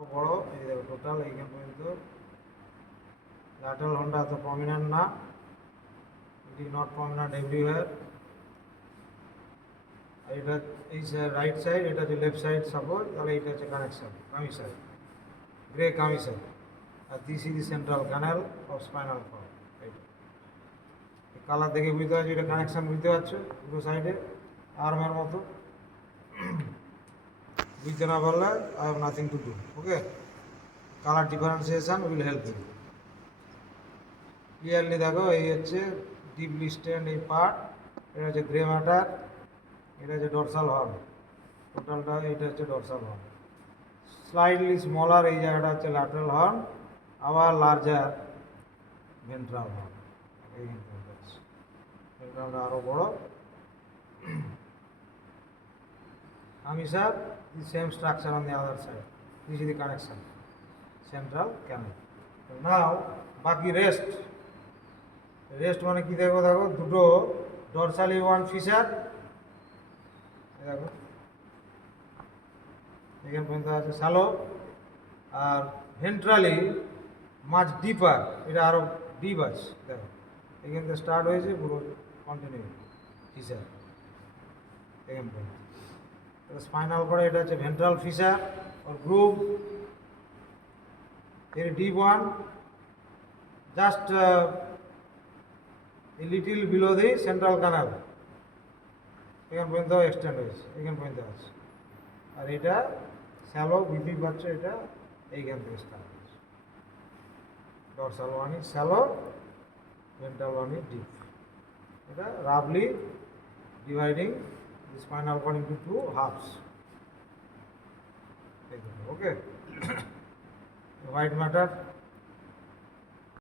বড় এই দেখো টোটাল এইখান পর্যন্ত ল্যাটারাল হর্নটা এত প্রমিনেন্ট না, it is not prominent everywhere. এটা এই রাইট সাইড, এটা হচ্ছে লেফট সাইড সাপোজ, তাহলে এটা হচ্ছে কানেকশন কামিসার, গ্রে কামিসার, আর this is the central canal of spinal cord. Colour দেখে বুঝতে পারছি এটা কানেকশন, বুঝতে পারছো দুটো সাইডে আর্মের মতো। বুঝতে না পারলে I have nothing to do, okay. Colour differentiation will help you. Clearly দেখো এই হচ্ছে ডিপলি স্ট্যান্ড এই পার্ট, এটা হচ্ছে গ্রে ম্যাটার, এটা হচ্ছে ডরসাল হর্ন, টোটালটা এটা হচ্ছে ডরসাল হর্ন। স্লাইডলি স্মলার এই জায়গাটা হচ্ছে ল্যাটারাল হর্ন, আবার লার্জার ভেন্ট্রাল হর্ন। এই ভেন্ট্রালটা আরও বড়। Commissar, the same structure on the other side. This is the connection, central canal. Now, বাকি রেস্ট, রেস্ট মানে কি দেখো, দেখো দুটো ডরসালি ওয়ান ফিচার, দেখো এখানে পর্যন্ত আছে শ্যালো, আর ভেন্ট্রালি মাছ ডিপার, এটা আরও ডিপ আছে, দেখো এখান থেকে স্টার্ট হয়েছে পুরো কন্টিনিউ ফিচার এখান পর্যন্ত। স্পাইনাল করে এটা হচ্ছে ventral feature or groove, very deep one, just a little below the central canal, এখান পর্যন্ত এক্সটেন্ড হয়েছে, এখান পর্যন্ত আছে। আর এটা শ্যালো, বুঝতেই পারছো এটা এইখান থেকে স্টার্ট হয়েছে। Dorsal one is shallow, ventral one is deep. এটা রাফলি dividing the spinal cord into two halves. Okay. White matter